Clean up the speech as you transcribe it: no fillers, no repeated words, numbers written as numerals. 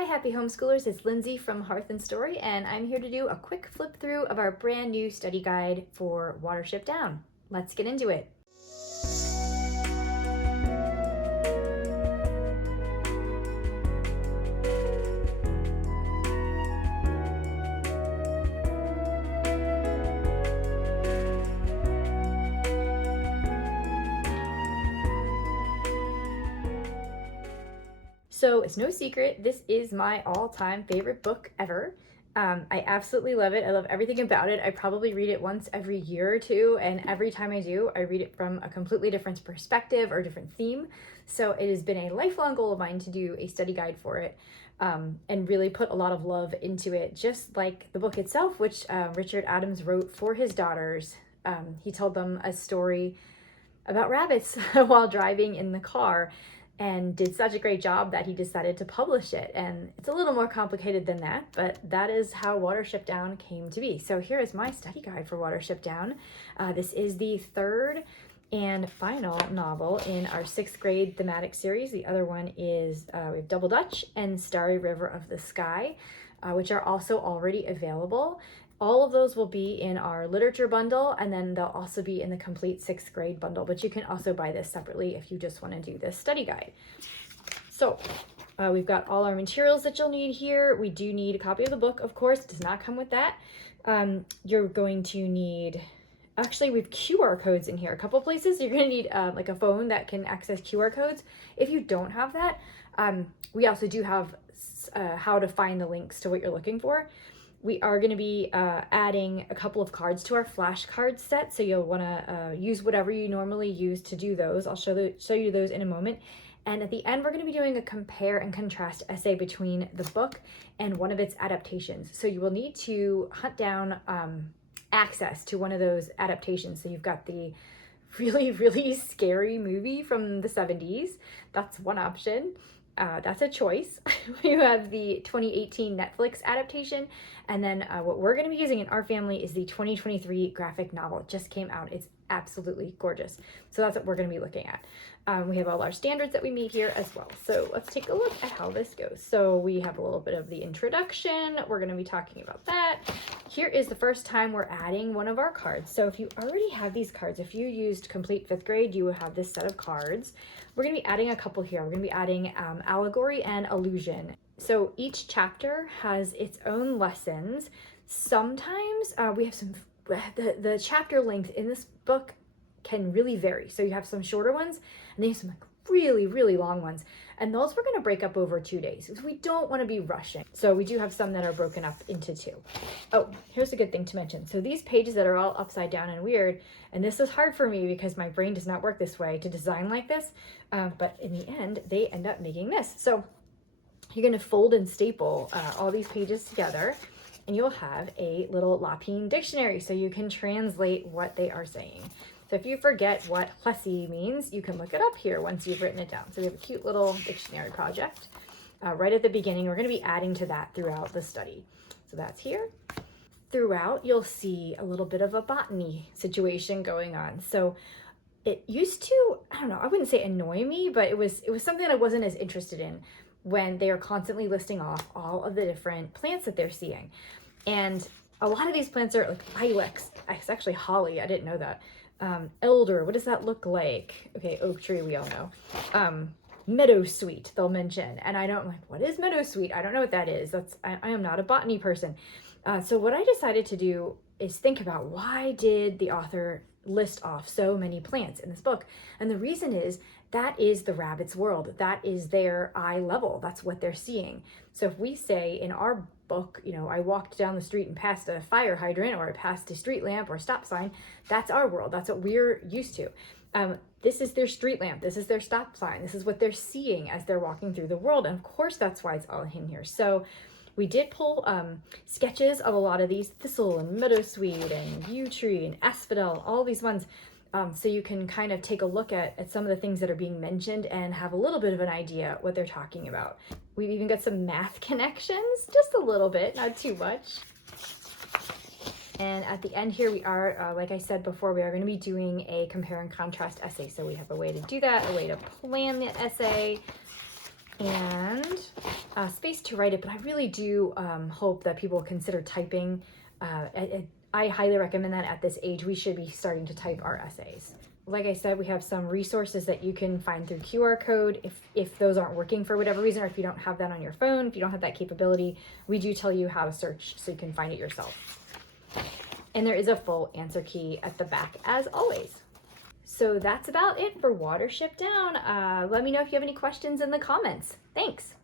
Hi, happy homeschoolers. It's Lindsay from Hearth and Story, and I'm here to do a quick flip through of our brand new study guide for Watership Down. Let's get into it. So it's no secret, this is my all-time favorite book ever. I absolutely love it. I love everything about it. I probably read it once every year or two, and every time I do, I read it from a completely different perspective or different theme. So it has been a lifelong goal of mine to do a study guide for it, and really put a lot of love into it, just like the book itself, which Richard Adams wrote for his daughters. He told them a story about rabbits while driving in the car, and did such a great job that he decided to publish it. And it's a little more complicated than that, but that is how Watership Down came to be. So here is my study guide for Watership Down. This is the third and final novel in our 6th grade thematic series. The other one is we have Double Dutch and Starry River of the Sky, which are also already available. All of those will be in our literature bundle, and then they'll also be in the complete 6th grade bundle, but you can also buy this separately if you just want to do this study guide. So we've got all our materials that you'll need here. We do need a copy of the book, of course. It does not come with that. You're going to need, actually we have QR codes in here. A couple places you're going to need like a phone that can access QR codes. If you don't have that, we also do have how to find the links to what you're looking for. We are going to be adding a couple of cards to our flashcard set, so you'll want to use whatever you normally use to do those. I'll show you those in a moment. And at the end, we're going to be doing a compare and contrast essay between the book and one of its adaptations. So you will need to hunt down access to one of those adaptations. So you've got the really, really scary movie from the 70s. That's one option. That's a choice. You have the 2018 Netflix adaptation, and then what we're going to be using in our family is the 2023 graphic novel. It just came out. It's absolutely gorgeous. So that's what we're going to be looking at. We have all our standards that we meet here as well. So let's take a look at how this goes. So we have a little bit of the introduction. We're going to be talking about that. Here is the first time we're adding one of our cards. So if you already have these cards, if you used complete 5th grade, you would have this set of cards. We're going to be adding a couple here. We're going to be adding allegory and illusion. So each chapter has its own lessons. Sometimes we have some, the chapter length in this book can really vary. So you have some shorter ones, and then you have some like really, really long ones. And those we're going to break up over 2 days because we don't want to be rushing. So we do have some that are broken up into 2. Oh, here's a good thing to mention. So these pages that are all upside down and weird, and this is hard for me because my brain does not work this way to design like this, but in the end, they end up making this. So you're going to fold and staple all these pages together, and you'll have a little Lapine dictionary so you can translate what they are saying. So if you forget what Plessy means, you can look it up here once you've written it down. So we have a cute little dictionary project right at the beginning. We're going to be adding to that throughout the study. So that's here. Throughout, you'll see a little bit of a botany situation going on. So it used to, I don't know, I wouldn't say annoy me, but it was something that I wasn't as interested in when they are constantly listing off all of the different plants that they're seeing. And a lot of these plants are like ilex. It's actually holly. I didn't know that. Elder, what does that look like? Okay, oak tree, we all know. Meadowsweet, they'll mention. And I'm like, what is meadowsweet? I don't know what that is. I am not a botany person. So what I decided to do is think about, why did the author list off so many plants in this book? And the reason is, that is the rabbit's world. That is their eye level. That's what they're seeing. So if we say in our book, you know, I walked down the street and passed a fire hydrant, or I passed a street lamp or a stop sign, that's our world. That's what we're used to. This is their street lamp. This is their stop sign. This is what they're seeing as they're walking through the world. And of course, that's why it's all in here. So we did pull sketches of a lot of these: thistle and meadowsweet and yew tree and asphodel, all these ones. So you can kind of take a look at some of the things that are being mentioned and have a little bit of an idea what they're talking about. We've even got some math connections, just a little bit, not too much. And at the end here, we are, like I said before, we are going to be doing a compare and contrast essay. So we have a way to do that, a way to plan the essay. and space to write it, but I really do hope that people consider typing. I highly recommend that at this age we should be starting to type our essays. Like I said, we have some resources that you can find through QR code if those aren't working for whatever reason, or if you don't have that on your phone, if you don't have that capability, we do tell you how to search so you can find it yourself. And there is a full answer key at the back as always. So that's about it for Watership Down. Let me know if you have any questions in the comments. Thanks.